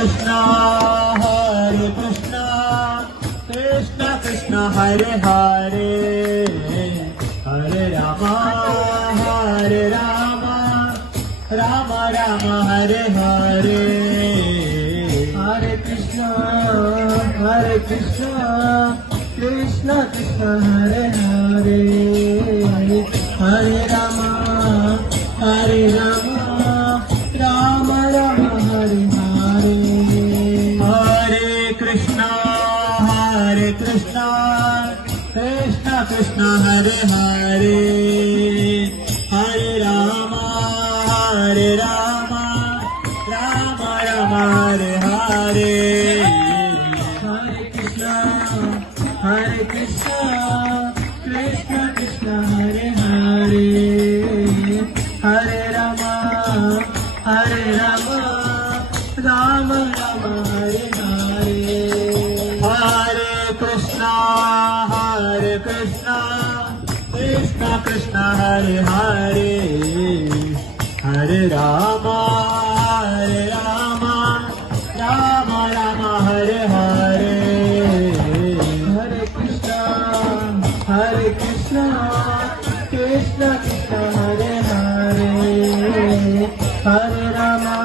Krishna Hare Krishna Krishna Krishna Hare Hare Hare Rama Hare Rama Rama Rama Hare Hare Hare Krishna Krishna Krishna Hare Hare Hare Rama Hare Rama Rama Rama Hare Hare Hare Krishna Krishna Krishna Hare Hare Hare Rama Rama Rama Hare Hare Hare Krishna Krishna Krishna Hare Hare Hare Rama Rama Rama Hare Hare Hare Krishna Krishna Krishna Hare Hare Hare Rama Rama Rama Hare Hare Hare Krishna Krishna Krishna Hare Hare Hare Rama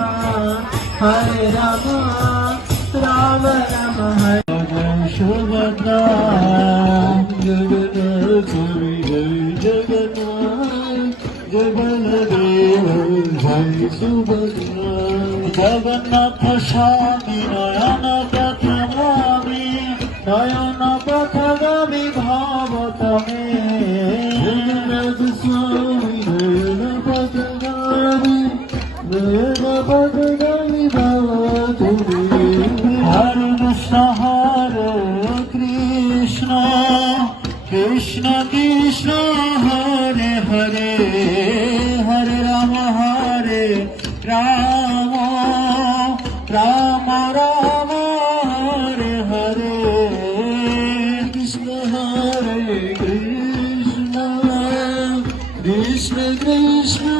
Rama Rama Hare Subhadra Jagannath Subhadra Jagannath Swami Nayana Pathagami Nayana Pathagami Bhavatame Jagannath Swami Nayana Pathagami Nayana Pathagami Bhavatame Hare Krishna Krishna Krishna Hare Hare Hare Rama Rama Rama Hare Hare Krishna Krishna Krishna Krishna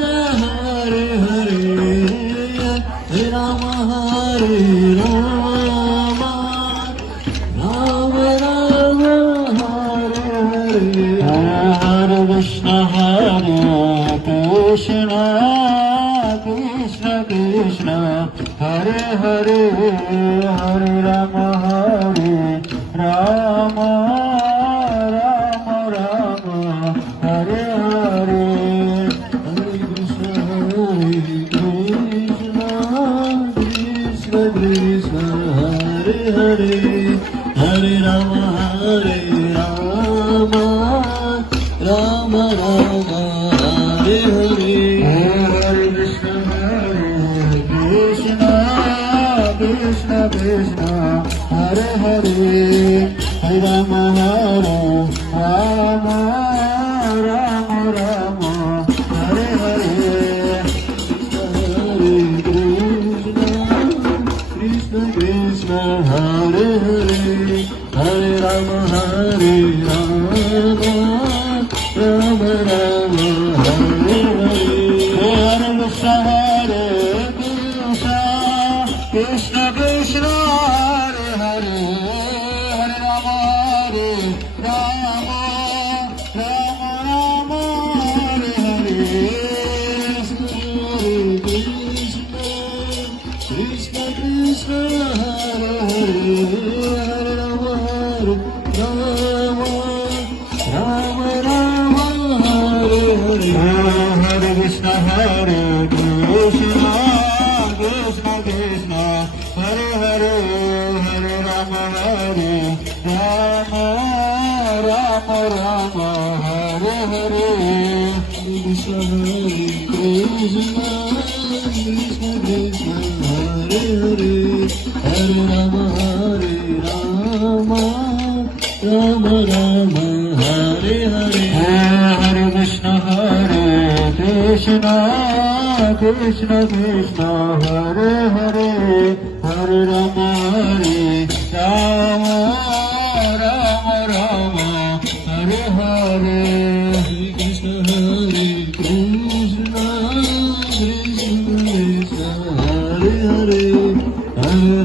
Hare Hare Hare Rama Rama Rama Rama Hare Hare Hare Krishna Krishna Krishna Hare Hare Hare Rama Rama Rama Hare Hare Hare Krishna Krishna Krishna Hare Hare Hare Rama Rama Hare Hare Hare Krishna Krishna Hare Hare Hare Rama Rama Hare Hare Krishna Krishna Hare Hare Hare Rama Rama Hare Hare Hare Krishna Krishna Hare Hare Hare Rama Rama Hare Hare Krishna Krishna Hare Hare Hare Rama Rama Hare Hare Hare Krishna Krishna Krishna Hare Hare Hare Rama Rama Hare Hare Krishna Krishna Krishna Hare Hare Hare Rama Rama Hare Hare Hare Krishna Krishna Krishna Hare Hare Hare Rama Rama Hare Hare Krishna Krishna Krishna Hare Hare Hare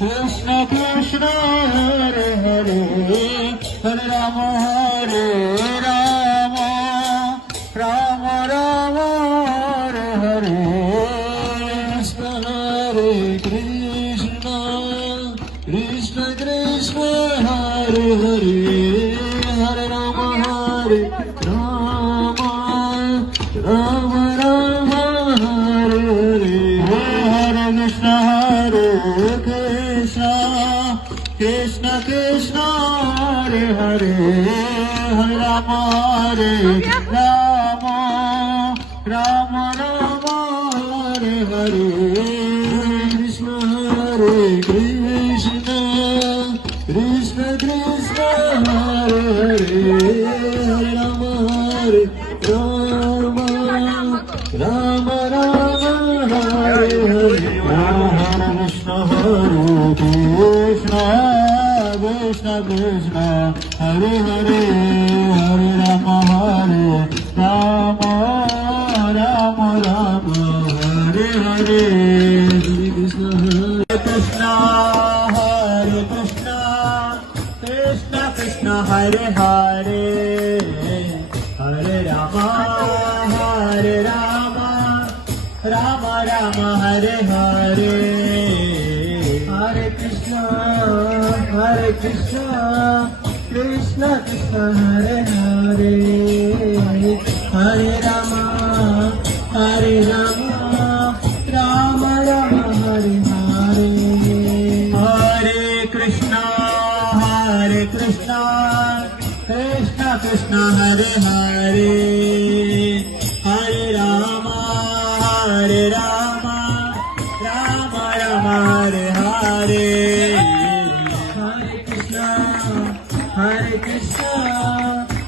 Krishna Krishna Hare Hare Hare Rama Hare Rama Rama Rama Hare Hare Krishna Hare Krishna Krishna Krishna Hare Hare Hare Rama Hare Rama Rama Rama Hare Hare Hare Krishna Hare Krishna Krishna Krishna Hare Hare Hare Rama Hare Rama Rama Rama Hare Hare Krishna Hare Krishna Krishna Krishna Hare Hare Hare Rama Rama Rama Hare Hare Hare Krishna Krishna Krishna Hare Hare Hare Rama Rama Rama Hare Hare Hare Krishna Krishna Krishna Hare Hare Hare Rama Rama Rama Hare Hare Hare Krishna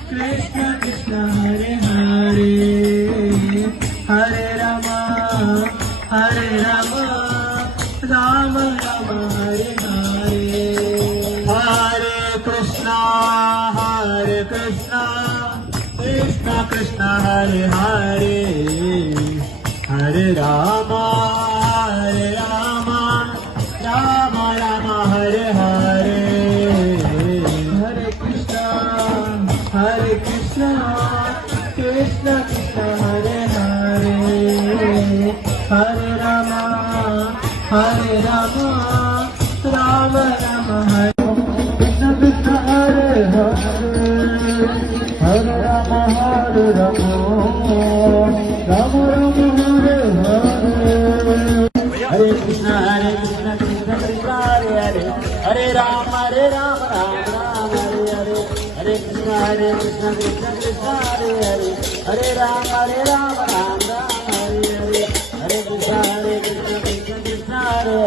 Krishna Krishna Hare Hare Hare Rama Rama Rama Hare Hare Hare Krishna Krishna Krishna Hare Hare Hare Rama Rama Hare Hare Hare Krishna Krishna Krishna Hare Hare Hare Rama Rama Hare Krishna Krishna Hare Hare Hare Rama Hare Rama Rama Hare Hare Hare Krishna Krishna Krishna Hare Hare Hare Rama Rama Hare Hare Hare Krishna Krishna Krishna Hare Hare Hare Rama Rama Hare Hare Hare Krishna Krishna Krishna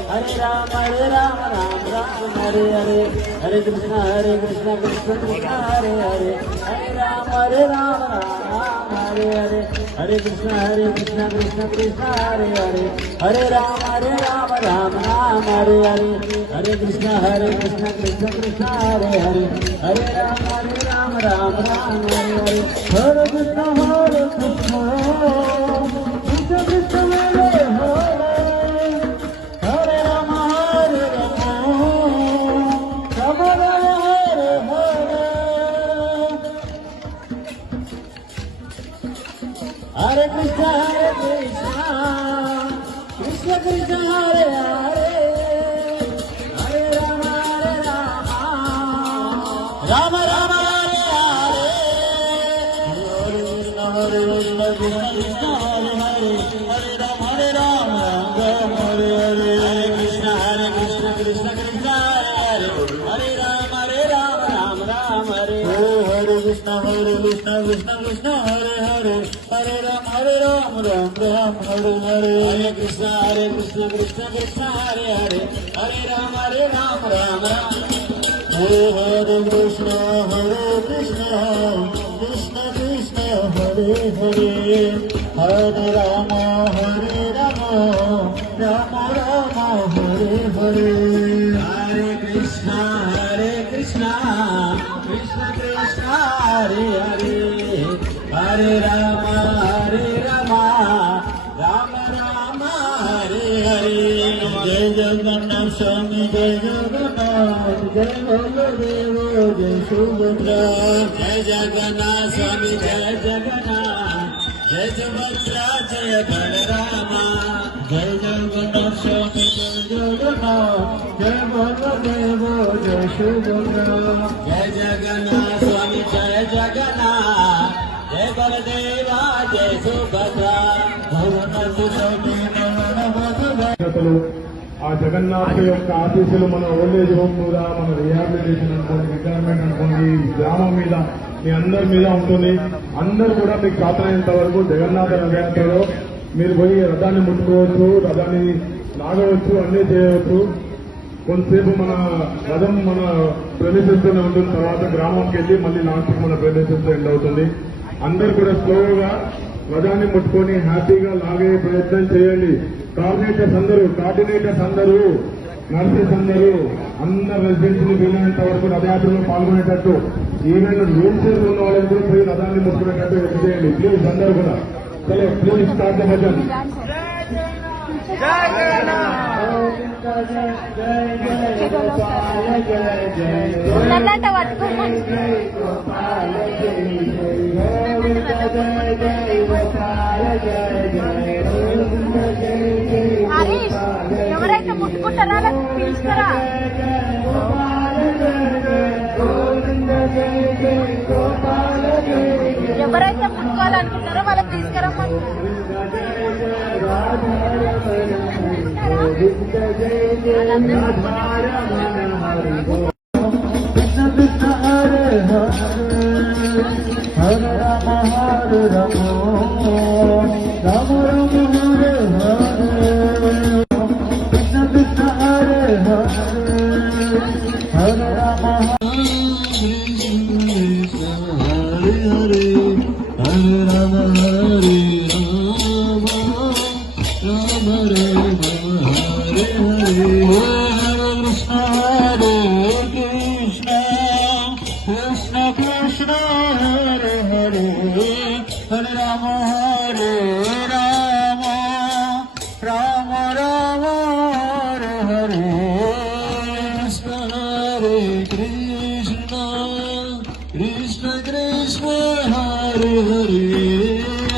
Hare Hare Hare Rama Rama Hare Hare Hare Krishna Krishna Krishna Hare Hare Hare Rama Hare Hare Hare Krishna Krishna Krishna Hare Hare Hare Rama Hare Hare Hare Krishna Krishna Krishna Hare Hare Hare Rama Hare Hare Hare Krishna Krishna Krishna Hare Hare Hare Rama Hare Rama Rama Hare Hare Hare Krishna Krishna Krishna Hare Hare Hare Rama Rama Hare Hare Hare Krishna Krishna Krishna Hare Hare Hare Rama Hare Hare Hare Krishna Krishna Krishna Hare Hare Hare Rama Hare Hare Krishna Krishna Krishna Hare Hare Hare Rama Hare Hare Hare Krishna Krishna Krishna Hare Hare Hare Rama Hare Krishna Krishna Krishna Hare Hare Hare Rama Rama Hare Hare Hare Krishna Hare Hare Hare Rama Rama Rama Hare Hare జయ జగన్నాథ స్వామి జయ జగన్నాథ జయ బలదేవ జయ సుభద్ర జయ జగన్నాథ స్వామి జయ జగన్నాథ జయ సుభద్ర జయ బలరామ జయ జగన్నాథ స్వామి జయ జగన్నాథ జయ బలదేవ జయ సుభద్ర జయ జగన్నాథ స్వామి జయ జగన్నాథ జయ బలదేవ జయ సుభద్ర ఆ జగన్నాథ్ యొక్క ఆశీస్సులు మన old age home మీద, మన rehabilitation అనుకోండి, retirement అనుకోండి, గ్రామం మీద, మీ అందరి మీద ఉంటుంది. అందరూ కూడా మీకు సాధ్యమైనంత వరకు జగన్నాథ రథయాత్రలో మీరు పోయి రథాన్ని ముట్టుకోవచ్చు, రథాన్ని లాగవచ్చు, అన్నీ చేయవచ్చు. కొంతసేపు మన రథం మన ప్రదేశంతోనే ఉంటుంది. తర్వాత గ్రామంకి వెళ్ళి మళ్ళీ లాస్ట్ మన ప్రదేశంతో ఎండ్ అవుతుంది. అందరూ కూడా స్లోగా రథాన్ని ముట్టుకొని హ్యాపీగా లాగే ప్రయత్నం చేయండి. కోఆర్డినేటర్స్ అందరూ నర్సెస్ అందరు రెసిడెంట్స్ ని వీలైనంత వరకు రథయాత్రలో పాల్గొనేటట్టు, ఈవెన్ వీల్ చైర్ ఉన్న వాళ్ళని కూడా పోయి రథాన్ని ముట్టుకునేటట్టు హెల్ప్ చేయండి ప్లీజ్. అందరూ కూడా చలో ప్లీజ్ స్టార్ట్ ద భజన్. ఎవరైతే ముట్టుకుంటారో వాళ్ళకి పిలుస్తారా? ఎవరైతే ముట్టుకోవాలనుకుంటారో వాళ్ళకి తీసుకురమ్మని. హరే రామ హరే రామ రామ రామ హరే హరే కృష్ణ కృష్ణ హరే హరే హరే రామ హరే హరే హరే రామ హరే రామ రామ రామ హరే హరే హరే కృష్ణ హరే కృష్ణ కృష్ణ కృష్ణ హరే హరే హరే రామ హరే రామ రామ రామ హరే హరే కృష్ణ హరే కృష్ణ కృష్ణ కృష్ణ హరే హరే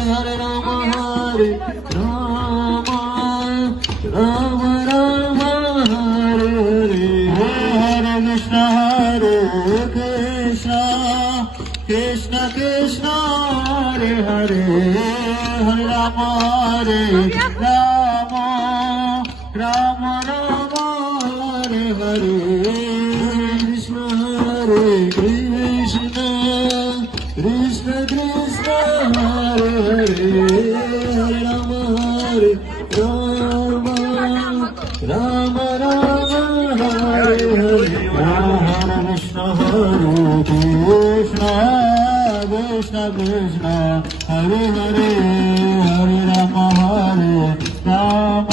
హరే రామ హరే రామ రామ రామ హరే హరే హరే కృష్ణ హరే కృష్ణ కృష్ణ కృష్ణ హరే హరే హరే రామ హరే రామ రామ రామ హరే హరే కృష్ణ హరే కృష్ణ కృష్ణ కృష్ణ హరే హరే హరే రామ హరే రామ రామ రామ హరే హరే హరే కృష్ణ హరే కృష్ణ కృష్ణ కృష్ణ హరే హరే హరే రామ హరే రామ